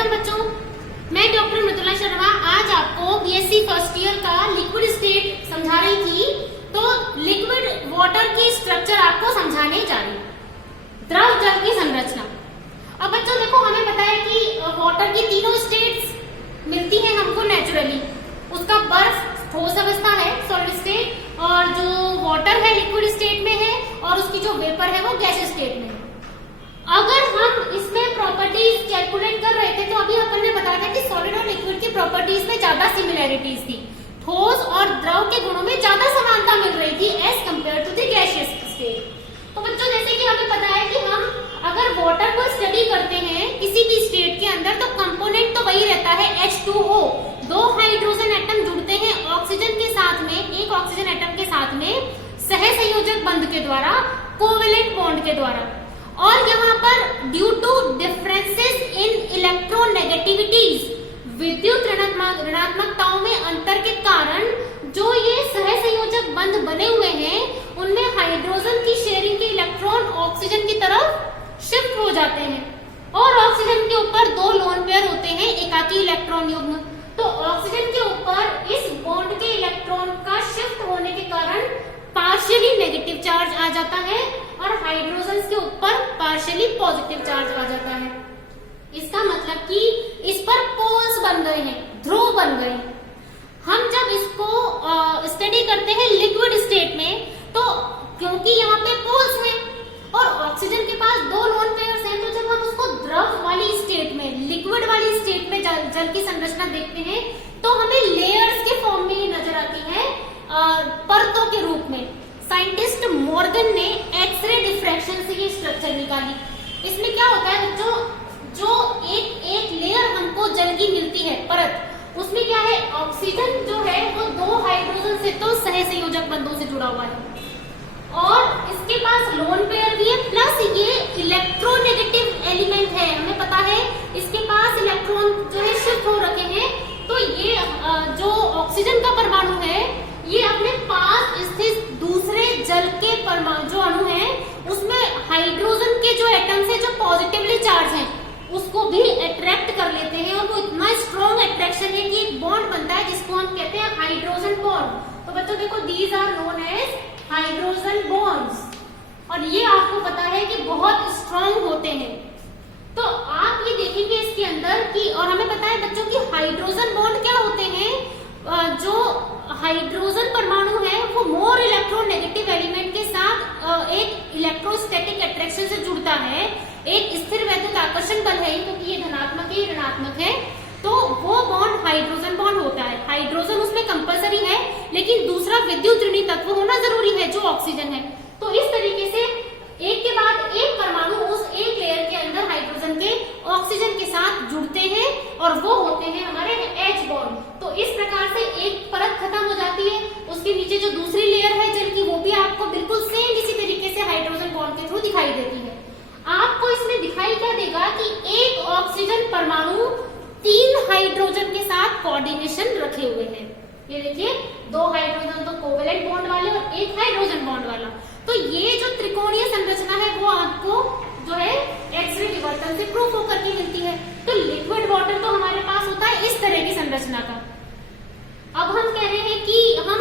Welcome बच्चों, मैं doctor Mridula Sharma आज आपको बीएससी फर्स्ट ईयर का लिक्विड स्टेट समझा रही थी। तो लिक्विड वाटर की स्ट्रक्चर आपको समझाने जा रही हूँ। द्रव जल की संरचना। अब बच्चों देखो, हमें पता है कि वाटर की तीनों स्टेट्स मिलती हैं हमको नेचुरली। उसका बर्फ ठोस अवस्था है सॉलिड स्टेट, और जो वाटर है लिक्विड स्टेट में है, और उसकी जो वेपर है वो गैस स्टेट में है। अगर हम इसमें प्रॉपर्टीज कैलकुलेट कर रहे थे तो अभी अपन ने बताया था कि सॉलिड और लिक्विड की प्रॉपर्टीज में ज्यादा सिमिलैरिटीज थी। ठोस और द्रव के गुणों में ज्यादा समानता मिल रही थी as compare to the gaseous state. तो बच्चों जैसे कि हमें पता है कि हम अगर वाटर को स्टडी करते हैं किसी भी स्टेट के अंदर, तो कंपोनेंट तो वही रहता है H2O। दो हाइड्रोजन एटम जुड़ते हैं ऑक्सीजन के साथ में, एक ऑक्सीजन एटम के साथ में सहसंयोजक बंध के द्वारा, कोवेलेंट बॉन्ड के द्वारा। और यहाँ पर due to differences in electronegativities, विद्युत ऋणात्मकताओं में अंतर के कारण जो ये सहसंयोजक बंध बने हुए हैं, उनमें हाइड्रोजन की शेयरिंग के इलेक्ट्रॉन ऑक्सीजन की तरफ शिफ्ट हो जाते हैं, और ऑक्सीजन के ऊपर दो लोन पेयर होते हैं एकाकी इलेक्ट्रॉन युग्म। तो ऑक्सीजन के ऊपर इस बॉन्ड के इलेक्ट्रॉन का शिफ्ट होने के कारण पार्शियली नेगेटिव चार्ज आ जाता है, और हाइड्रोजन के ऊपर पार्शियली पॉजिटिव चार्ज आ जाता है। इसका मतलब कि इस पर पोल्स बन गए हैं, ध्रुव बन गए हैं। हम जब इसको स्टडी करते हैं लिक्विड स्टेट में, तो क्योंकि यहाँ पे पोल्स हैं और ऑक्सीजन के पास दो लोन पेयर्स हैं, तो जब हम उसको द्रव वाली स्टेट में, लिक्विड वाली स्टेट में जल की संरचना देखते हैं, तो हमें लेयर्स के फॉर्म में नजर आती है, परतों के रूप में। साइंटिस्ट मॉर्गन ने एक्सरे डिफ्रैक्शन से ये स्ट्रक्चर निकाली। इसमें क्या होता है बच्चों, जो एक लेयर हमको जल की मिलती है परत, उसमें क्या है, ऑक्सीजन जो है वो दो हाइड्रोजन से तो सहसंयोजक बंधों से जुड़ा हुआ है, और इसके पास लोन पेयर भी है, प्लस ये इलेक्ट्रोनेगेटिव एलिमेंट है। हमें पता है इसके पास इलेक्ट्रॉन जो है शिफ्ट हो रखे हैं। तो ये जो ऑक्सीजन का परमाणु है, ये अपने पास स्थित दूसरे जल के परमाणु जो अणु है, उसमें हाइड्रोजन के जो एटम्स है जो पॉजिटिवली चार्ज हैं, उसको भी अट्रैक्ट कर लेते हैं, और वो इतना स्ट्रॉन्ग अट्रैक्शन है कि एक बॉन्ड बनता है जिसको हम कहते हैं हाइड्रोजन बॉन्ड। तो बच्चों देखो, these are known as hydrogen bonds, और ये आपको पता है कि बहुत स्ट्रॉन्ग होते हैं। तो आप ये देखेंगे इसके अंदर कि, और हमें पता है बच्चों की हाइड्रोजन बॉन्ड क्या होते हैं, जो हाइड्रोजन परमाणु है वो मोर इलेक्ट्रोनेगेटिव एलिमेंट के साथ एक इलेक्ट्रोस्टैटिक अट्रैक्शन से जुड़ता है। एक स्थिर वैद्युत आकर्षण बल है, क्योंकि ये धनात्मक है, ऋणात्मक है, तो वो बॉन्ड हाइड्रोजन बॉन्ड होता है। हाइड्रोजन उसमें कंपलसरी है, लेकिन दूसरा विद्युत ऋणी तत्व होना जरूरी है जो ऑक्सीजन है। तो इस तरीके से एक के बाद एक परमाणु उस एक लेयर के अंदर हाइड्रोजन के ऑक्सीजन के साथ जुड़ते हैं, और वो होते हैं हमारे H बॉन्ड। तो इस प्रकार से एक परत खत्म हो जाती है, उसके नीचे जो दूसरी लेयर है जल की, वो भी आपको बिल्कुल सेम इसी तरीके से हाइड्रोजन बॉन्ड के थ्रू दिखाई देती है। आपको इसमें दिखाई क्या देगा कि एक ऑक्सीजन परमाणु तीन हाइड्रोजन के साथ कोऑर्डिनेशन रखे हुए हैं। ये देखिए, दो हाइड्रोजन तो कोवेलेंट बॉन्ड वाले और एक हाइड्रोजन बॉन्ड वाला। तो ये जो त्रिकोणीय संरचना है वो आपको जो है एक्सरे विवर्तन से प्रूफ होकर के मिलती है। तो लिक्विड वाटर तो हमारे पास होता है इस तरह की संरचना का। अब हम कह रहे हैं कि हम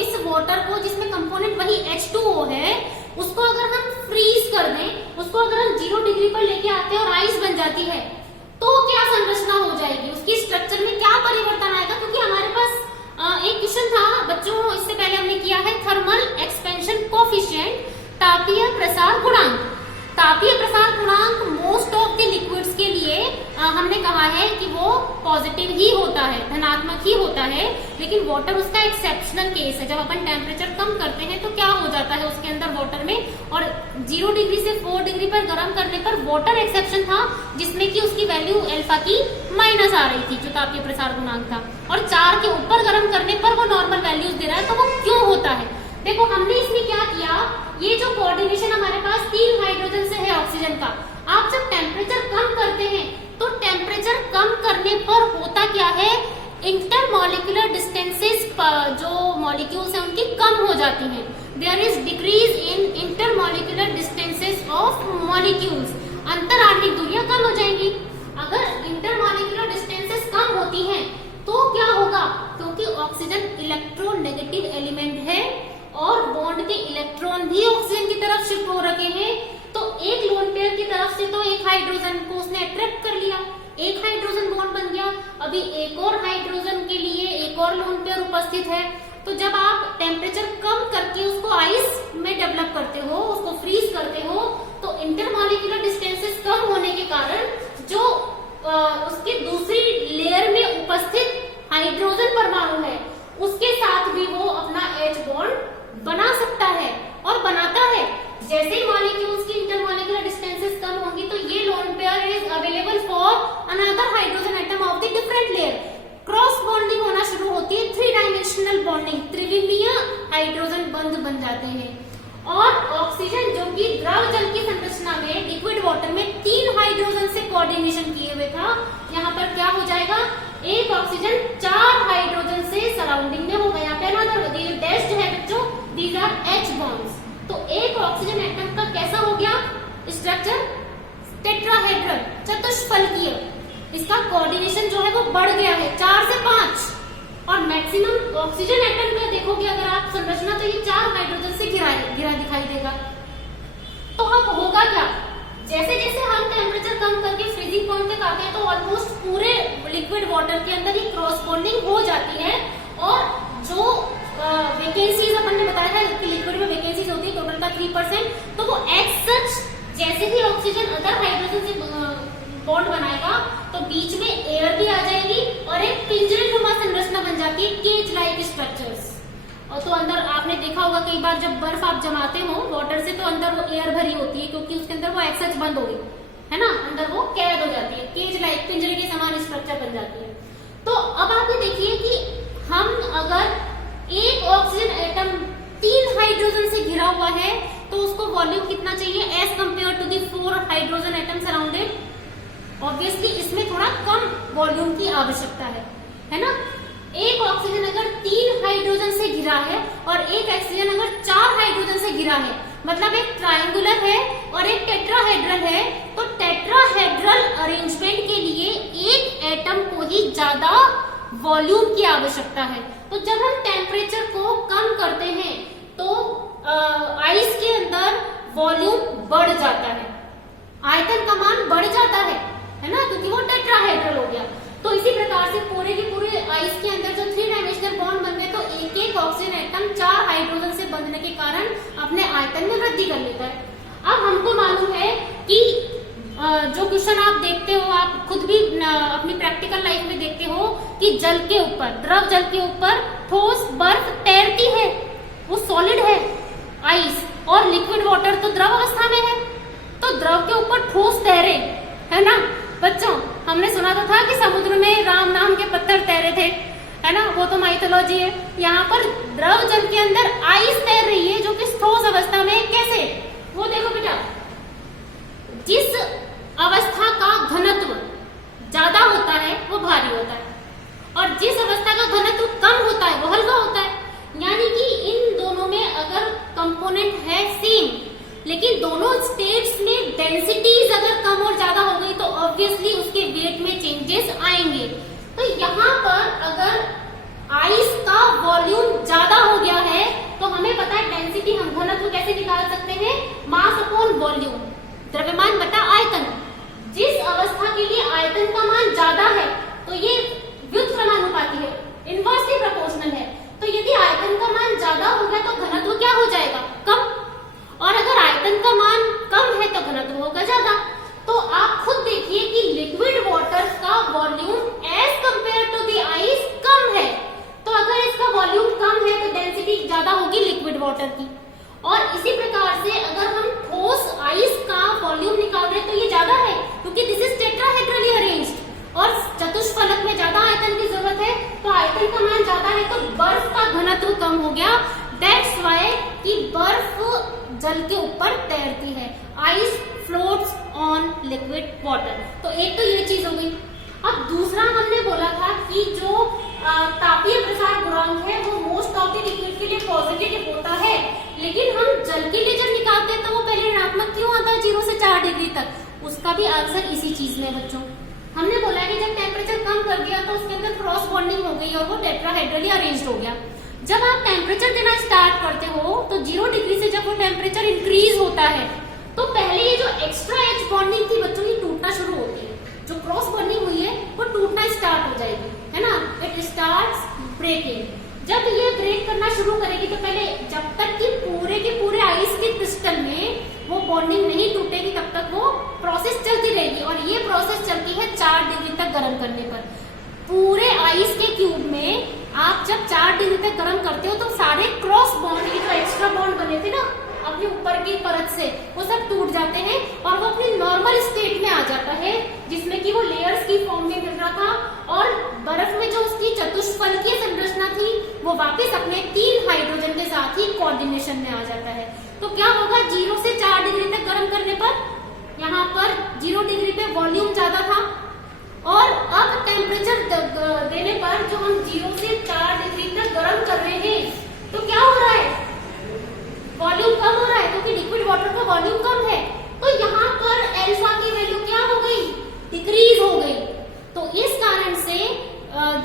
इस वाटर को, जिसमें कंपोनेंट वही H2O है, उसको अगर हम फ्रीज कर दें, उसको अगर हम 0 डिग्री पर लेके आते हैं और आइस बन जाती है, तो क्या संरचना हो जाएगी, उसकी स्ट्रक्चर में क्या परिवर्तन आएगा। क्योंकि हमारे पास एक क्वेश्चन था बच्चों, इससे पहले हमने किया है, थर्मल एक्सपेंशन कोफिशिएंट, तापीय प्रसार गुणांक। तापीय प्रसार गुणांक मोस्ट ऑफ द लिक्विड्स के लिए हमने कहा है कि वो पॉजिटिव ही होता है, धनात्मक ही होता है, लेकिन वाटर उसका एक्सेप्शनल केस है। जब अपन टेम्परेचर कम करते हैं तो क्या हो जाता है उसके अंदर वाटर में, और 0 डिग्री से 4 डिग्री पर गर्म करने पर वाटर एक्सेप्शन था, जिसमें कि उसकी वैल्यू अल्फा की माइनस आ रही थी, जो तापीय प्रसार गुणांक था, और 4 के ऊपर गर्म करने पर वो नॉर्मल वैल्यूज दे रहा है। तो वो क्यों होता है, देखो हमने इसमें क्या किया, ये जो कोऑर्डिनेशन हमारे पास 3 हाइड्रोजन से है ऑक्सीजन का, आप जब टेम्परेचर कम करते हैं तो टेम्परेचर कम करने पर होता क्या है, इंटरमॉलिक्यूलर डिस्टेंसेस जो मॉलिक्यूल्स हैं उनकी कम हो जाती हैं। There is decrease in intermolecular distances of molecules, अंतर आणविक दूरियां कम हो जाएंगी। अगर इंटरमॉलिक्यूलर हाइड्रोजन को उसने अट्रैक्ट कर लिया, एक हाइड्रोजन बॉन्ड बन गया। अभी एक और हाइड्रोजन के लिए एक और लोन पेयर उपस्थित है। तो जब आप टेम्परेचर कम करके उसको आइस में डेवलप करते हो, उसको फ्रीज करते हो, तो इंटरमॉलिक्यूलर डिस्टेंसेस कम होने के कारण जो उसके दूसरी लेयर में उपस्थित हाइड्रोजन परमाणु है उसके साथ भी वो अपना H बॉन्ड बना सकता है और बनाता है। जैसे ही मॉलिक्यूल्स की इंटरमॉलिक्यूलर डिस्टेंसेस कम होंगी तो ये lone pair is available for another hydrogen atom of the different layer. Cross bonding होना शुरू होती है, 3 डायमेंशनल बॉन्डिंग, त्रिविमीय हाइड्रोजन बंध बन जाते हैं। और ऑक्सीजन जो कि द्रव जल की संरचना में, लिक्विड वाटर में 3 हाइड्रोजन से कोऑर्डिनेशन किए हुए था, यहाँ पर क्या हो जाएगा, एक ऑक्सीजन 4 हाइड्रोजन से सराउंडिंग में हो गया। डैश्ड है बच्चों, दीज आर H बॉन्ड्स। तो एक ऑक्सीजन एटम का कैसा हो गया स्ट्रक्चर, टेट्राहेड्रल, चतुष्फलकीय। इसका कोऑर्डिनेशन जो है वो बढ़ गया है 4 से 5। और मैक्सिमम ऑक्सीजन एटम में देखोगे अगर आप संरचना, तो ये 4 हाइड्रोजन से घिरा दिखाई देगा। तो अब होगा क्या, जैसे जैसे हम टेम्परेचर कम करके फ्रीजिंग पॉइंट तक आते हैं तो ऑलमोस्ट पूरे लिक्विड वाटर के अंदर ही क्रॉस बॉन्डिंग हो जाती है। और जो वैकेंसीज अपन ने बताया था कि लिक्विड में वैकेंसीज होती है टोटल का 3%, तो वो एज सच जैसे ही ऑक्सीजन अदर हाइड्रोजन से बॉन्ड बनाएगा तो बीच में एयर भी आ जाएगी और एक पिंजरे-नुमा संरचना बन जाती है, केज लाइक स्ट्रक्चर्स। और तो अंदर आपने देखा होगा कई बार जब बर्फ आप जमाते हो वाटर से, तो अंदर वो एयर भरी होती है क्योंकि उसके अंदर वो एज सच बंद हो गई है ना, अंदर वो कैद हो जाती है, केज लाइक पिंजरे के समान स्ट्रक्चर बन जाती है। तो अब आप ये देखिए कि हम अगर एक ऑक्सीजन एटम 3 हाइड्रोजन से घिरा हुआ है तो उसको वॉल्यूम कितना चाहिए as compare to the 4 hydrogen atom surrounded. Obviously इसमें थोड़ा कम वॉल्यूम की आवश्यकता है ना। एक ऑक्सीजन अगर 3 हाइड्रोजन से घिरा है और एक ऑक्सीजन अगर 4 हाइड्रोजन से घिरा है, मतलब एक ट्रायंगुलर है और एक टेट्राहेड्रल है, तो टेट्राहेड्रल अरेंजमेंट के लिए एक एटम को ही ज्यादा वॉल्यूम की आवश्यकता है। तो जब हम टेम्परेचर को कम करते हैं तो आइस के अंदर वॉल्यूम बढ़ जाता है, आयतन का मान बढ़ जाता है ना, क्योंकि वो टेट्राहेड्रल हो गया। तो इसी प्रकार से पूरे के पूरे आइस के अंदर जो 3 डायमेंशनल बॉन्ड बन गए तो एक एक ऑक्सीजन एटम 4 हाइड्रोजन से बंधने के कारण अपने आयतन में वृद्धि कर लेता है। अब हमको मालूम है कि जो क्वेश्चन आप देखते हो, आप खुद भी अपनी प्रैक्टिकल लाइफ में देखते हो कि जल के ऊपर, द्रव जल के ऊपर ठोस बर्फ तैरती है, वो सॉलिड है आइस, और लिक्विड वाटर तो द्रव अवस्था में है। तो द्रव के ऊपर ठोस तैरे, है ना बच्चों, हमने सुना तो था कि समुद्र में राम नाम के पत्थर तैरे थे, है ना, वो तो माइथोलॉजी है। यहाँ पर द्रव जल के अंदर आइस तैर रही है जो कि ठोस अवस्था में। कैसे, वो देखो बेटा, जिस अवस्था का घनत्व ज्यादा होता है वो भारी होता है और जिस अवस्था का घनत्व कम होता है वो हल्का होता है। यानी कि इन दोनों में अगर कंपोनेंट है सेम, लेकिन दोनों स्टेट्स में डेंसिटीज अगर कम और ज्यादा हो गई तो ऑब्वियसली उसके वेट में चेंजेस आएंगे। तो यहाँ पर अगर आइस का वॉल्यूम ज्यादा हो गया है तो हमें पता है डेंसिटी, हम घनत्व कैसे निकाल सकते हैं, मास अपॉन वॉल्यूम, द्रव्यमान बटा आयतन। जिस अवस्था के लिए आयतन का मान ज्यादा है तो ये व्युत्क्रमानुपाती है, इनवर्सली प्रोपोर्शनल है। तो यदि आयतन का मान ज्यादा होगा तो घनत्व क्या हो जाएगा, कम, और अगर आयतन का मान कम है तो घनत्व होगा ज्यादा। तो आप खुद देखिए कि लिक्विड वाटर का volume as compare to the ice कम है, तो अगर इसका वॉल्यूम कम है तो डेंसिटी ज्यादा होगी लिक्विड वाटर की। और इसी प्रकार से अगर हम ठोस आइस का वॉल्यूम निकाल रहे हैं तो ये ज्यादा है क्योंकि दिस इज टेट्राहेड्रली अरेंज्ड और चतुष्फलक में ज्यादा आयतन की जरूरत है, तो आयतन का मान ज्यादा है तो बर्फ का घनत्व कम हो गया। दैट्स वाई कि बर्फ जल के ऊपर तैरती है, ice floats on liquid water. तो एक तो ये चीज हो गई। अब दूसरा हमने बोला था कि जो तापीय प्रसार गुणांक है वो मोस्ट ऑफ द लिक्विड के लिए पॉजिटिव होता है, लेकिन हम जल के लिए जब निकालते हैं तो वो पहले ऋणात्मक क्यों आता है 0 से 4 डिग्री तक। उसका भी आंसर इसी चीज में बच्चों, हमने बोला कि जब टेम्परेचर कम कर दिया तो उसके अंदर क्रॉस बॉन्डिंग हो गई और वो टेट्राहेड्रली अरेंज्ड हो गया। जब आप टेम्परेचर देना स्टार्ट करते हो तो 0 डिग्री से जब वो टेम्परेचर इंक्रीज होता है तो पहले ये जो एक्स्ट्रा एच बॉन्डिंग थी बच्चों ये जाएगी, है ना, इट स्टार्ट्स ब्रेकिंग। जब ये ब्रेक करना शुरू करेगी तो पहले जब तक कि पूरे के पूरे आइस के क्रिस्टल में वो बॉन्डिंग नहीं टूटेगी तब तक वो प्रोसेस चलती रहेगी, और ये प्रोसेस चलती है 4 डिग्री तक गर्म करने पर। पूरे आइस के क्यूब में आप जब 4 डिग्री तक गर्म करते हो तो सारे क्रॉस बॉन्ड, ये जो एक्स्ट्रा बॉन्ड बने थे ना अपनी ऊपर की परत से, वो सब टूट जाते हैं और वो अपनी नॉर्मल स्टेट में आ जाता है, जिसमें कि वो लेयर्स की फॉर्म में मिल रहा था, और बर्फ में जो उसकी चतुष्फलकीय संरचना थी वो वापस अपने 3 हाइड्रोजन के साथ ही कोऑर्डिनेशन में आ जाता है। तो क्या होगा, 0 से 4 डिग्री तक गर्म करने पर यहाँ पर 0 डिग्री पे वॉल्यूम ज्यादा था, और अब टेम्परेचर देने पर जो हम 0 से 4 डिग्री तक गर्म कर रहे हैं तो क्या हो रहा है, वॉल्यूम कम हो रहा है, क्योंकि लिक्विड वाटर का वॉल्यूम कम है। तो यहाँ पर अल्फा की वैल्यू क्या हो गई, डिक्रीज हो गई। तो इस कारण से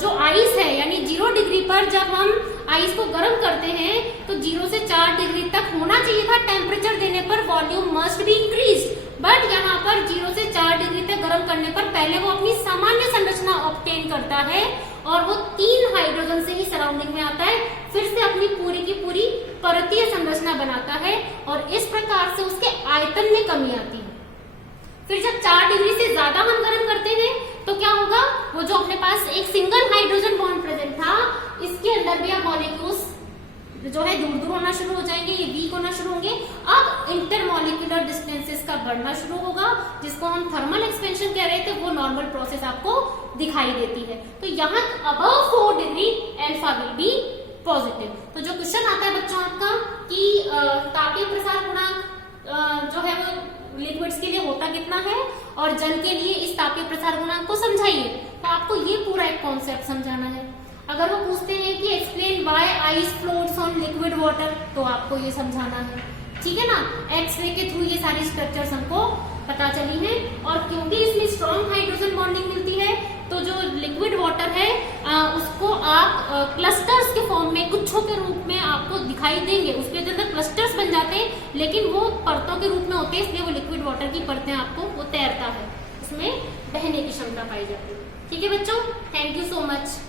जो आइस है, यानी 0 डिग्री पर जब हम आइस को गर्म करते हैं तो 0 से 4 डिग्री तक होना चाहिए था टेम्परेचर देने पर volume must be increase, but यहाँ पर 0 से 4 डिग्री तक गर्म करने पर पहले वो अपनी सामान्य संरचना ऑब्टेन करता है और वो 3 हाइड्रोजन से ही सराउंडिंग में आता है, फिर से अपनी पूरी की पूरी परतीय संरचना बनाता है, और इस प्रकार से उसके आयतन में कमी आती है। फिर जब 4 डिग्री से ज्यादा हम गर्म करते हैं तो क्या होगा, वो जो अपने पास एक सिंगल हाइड्रोजन बॉन्ड प्रेजेंट था, इसके अंदर भी अब मॉलिक्यूल्स जो है दूर दूर होना शुरू हो जाएंगे, ये वीक होना शुरू होंगे। अब इंटरमॉलिक्यूलर डिस्टेंसेस का बढ़ना शुरू होगा, जिसको हम थर्मल एक्सपेंशन कह रहे थे, वो नॉर्मल प्रोसेस आपको दिखाई देती है। तो यहाँ above 4 degree alpha will be positive. तो जो क्वेश्चन आता है बच्चों आपका कि तापीय प्रसार गुणांक जो है वो लिक्विड्स के लिए होता कितना है और जल के लिए इस तापीय प्रसार गुणांक को समझाइए, तो आपको ये पूरा एक कॉन्सेप्ट समझाना है। अगर वो पूछते हैं कि explain why ice floats on liquid water, तो आपको ये समझाना है, ठीक है ना। एक्सरे के थ्रू ये सारी स्ट्रक्चर्स हमको पता चली हैं, और क्योंकि इसमें स्ट्रॉन्ग हाइड्रोजन बॉन्डिंग मिलती है तो जो लिक्विड वाटर है उसको आप क्लस्टर्स के फॉर्म में, गुच्छों के रूप में आपको दिखाई देंगे, उसके अंदर क्लस्टर्स बन जाते हैं, लेकिन वो परतों के रूप में होते हैं, इसलिए वो लिक्विड वाटर की परतें आपको वो तैरता है, उसमें बहने की क्षमता पाई जाती है। ठीक है बच्चों, थैंक यू सो मच।